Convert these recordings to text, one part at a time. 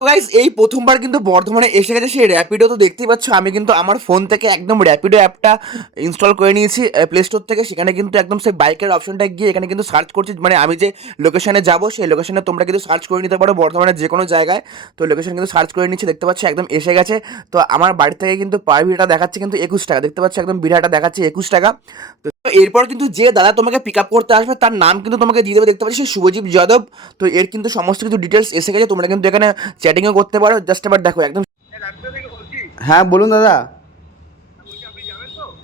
Guys এই প্রথমবার কিন্তু বর্ধমানে এসে গেছে সেই র্যাপিডো তো দেখতেই পাচ্ছ, আমি কিন্তু আমার ফোন থেকে একদম র্যাপিডো অ্যাপটা ইনস্টল করে নিয়েছি প্লে স্টোর থেকে। সেখানে কিন্তু একদম সেই বাইকের অপশনটা গিয়ে এখানে কিন্তু সার্চ করছি। মানে আমি যে লোকেশনে যাব, সেই লোকেশনে তোমরা কিন্তু সার্চ করে নিতে পারো বর্ধমানে যে কোনো জায়গায়। তো লোকেশন কিন্তু সার্চ করে নিচ্ছি, দেখতে পাচ্ছ, একদম এসে গেছে। তো আমার বাড়ি থেকে কিন্তু পার ভিড়টা দেখাচ্ছে কিন্তু একুশ টাকা। দেখতে পাচ্ছি, একদম বিড়াটা দেখাচ্ছে একুশ টাকা। তো এরপর কিন্তু যে দাদা তোমাকে পিক আপ করতে আসবে তার নাম কিন্তু তোমাকে দিয়ে দেবে দেখতে পাচ্ছি সে শুভজিৎ যাদব। তো এর কিন্তু সমস্ত কিছু ডিটেলস এসে গেছে তোমরা কিন্তু এখানে চ্যাটিংও করতে পারো। জাস্ট এবার দেখো একদম হ্যাঁ বলুন দাদা।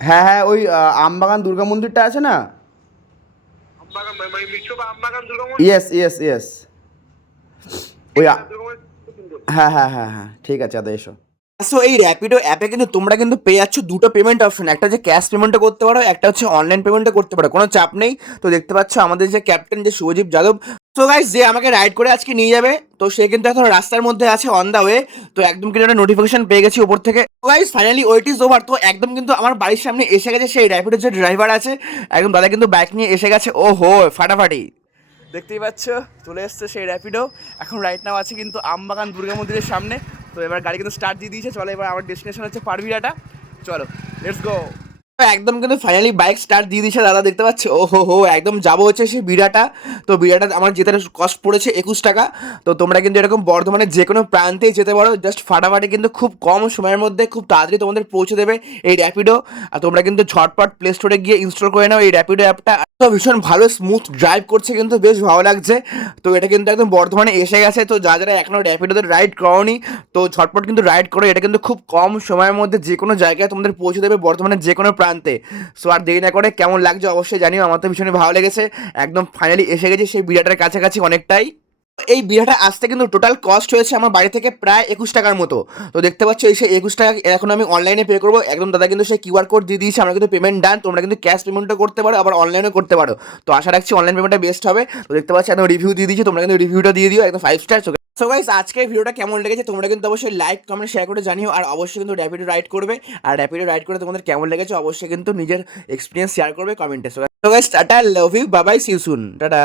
হ্যাঁ হ্যাঁ ওই আমবাগান দুর্গা মন্দিরটা আছে না? আমবাগান বিশ্ববা আমবাগান দুর্গা ইয়েস ইয়েস ইয়েস ওই হ্যাঁ হ্যাঁ হ্যাঁ হ্যাঁ ঠিক আছে দাদা এসো। সো এই র্যাপিডো অ্যাপে কিন্তু তোমরা কিন্তু পেয়ে যাচ্ছ দুটো পেমেন্ট অপশন একটা হচ্ছে ক্যাশ পেমেন্টও করতে পারো, একটা হচ্ছে অনলাইন পেমেন্টও করতে পারো, কোনো চাপ নেই। তো দেখতে পাচ্ছ আমাদের যে ক্যাপ্টেন যে শুভদীপ যাদব। তো গাইস যে আমাকে রাইড করে আজকে নিয়ে যাবে, তো সে কিন্তু এখন রাস্তার মধ্যে আছে অন দা ওয়ে তো একদম কিন্তু একটা নোটিফিকেশন পেয়ে গেছি ওপর থেকে। তো guys finally wait is over তো একদম কিন্তু আমার বাড়ির সামনে এসে গেছে সেই র্যাপিডোর যে ড্রাইভার আছে, একদম দাদা কিন্তু বাইক নিয়ে এসে গেছে। ও হো ফাটাফাটি। দেখতেই পাচ্ছ, চলে এসছে সেই র্যাপিডো এখন রাইট নাও আছে কিন্তু আমবাগান দুর্গা মন্দিরের সামনে। তো এবার গাড়ি কিন্তু স্টার্ট দিয়ে দিয়েছে। চলো এবার আমার ডেস্টিনেশন হচ্ছে পারবিরাটা চলো লেটস গো একদম কিন্তু ফাইনালি বাইক স্টার্ট দিয়ে দিয়েছে দাদা, দেখতে পাচ্ছ? ও হো হো একদম যাব হচ্ছে সেই বিড়াটা। তো বিড়াটা আমার যেতে কস্ট পড়েছে একুশ টাকা। তো তোমরা কিন্তু এরকম বর্ধমানের যে কোনো প্রান্তেই যেতে পারো। জাস্ট ফাটাফাটি কিন্তু খুব কম সময়ের মধ্যে খুব তাড়াতাড়ি তোমাদের পৌঁছে দেবে এই র্যাপিডো আর তোমরা কিন্তু ঝটপট প্লে স্টোরে গিয়ে ইনস্টল করে নাও এই র্যাপিডো অ্যাপটা তো ভীষণ ভালো স্মুথ ড্রাইভ করছে কিন্তু বেশ ভালো লাগছে। তো এটা কিন্তু একদম বর্ধমানে এসে গেছে। তো যা যারা এখনও র্যাপিডোতে রাইড করনি, তো ঝটপট কিন্তু রাইড করো। এটা কিন্তু খুব কম সময়ের মধ্যে যে কোনো জায়গায় তোমাদের পৌঁছে দেবে বর্ধমানের যে কোনো প্রান্তে। সো আর দেরি না করে কেমন লাগছে অবশ্যই জানিও, আমার তো ভীষণই ভালো লেগেছে। একদম ফাইনালি এসে গেছে সেই বিড়াটার কাছাকাছি অনেকটাই। এই বিড়াটা আসতে কিন্তু টোটাল কস্ট হয়েছে আমার বাড়ি থেকে প্রায় একুশ টাকার মতো। তো দেখতে পাচ্ছ, এই সেই একুশ টাকা এখন আমি অনলাইনে পে করব। একদম দাদা কিন্তু সেই কিউআর কোড দিয়ে দিয়েছে, আমরা কিন্তু পেমেন্ট ডান তোমরা কিন্তু ক্যাশ পেমেন্টও করতে পারো, আবার অনলাইনেও করতে পারো। তো আশা রাখছি অনলাইন পেমেন্টটা বেস্ট হবে। তো দেখতে পাচ্ছি, একদম রিভিউ দিয়ে দিয়েছি, তোমরা কিন্তু রিভিউটা দিয়ে দিও, একদম ফাইভ স্টার সো গাইস আজকের ভিডিওটা কেমন লেগেছে তোমরা কিন্তু অবশ্যই লাইক কমেন্ট শেয়ার করে জানিও আর অবশ্যই কিন্তু র্যাপিডো রাইড করবে। আর র্যাপিডো রাইড করে তোমাদের কেমন লেগেছে অবশ্যই কিন্তু নিজের এক্সপিরিয়েন্স শেয়ার করবে কমেন্টে so guys tata love you bye bye see you soon tata.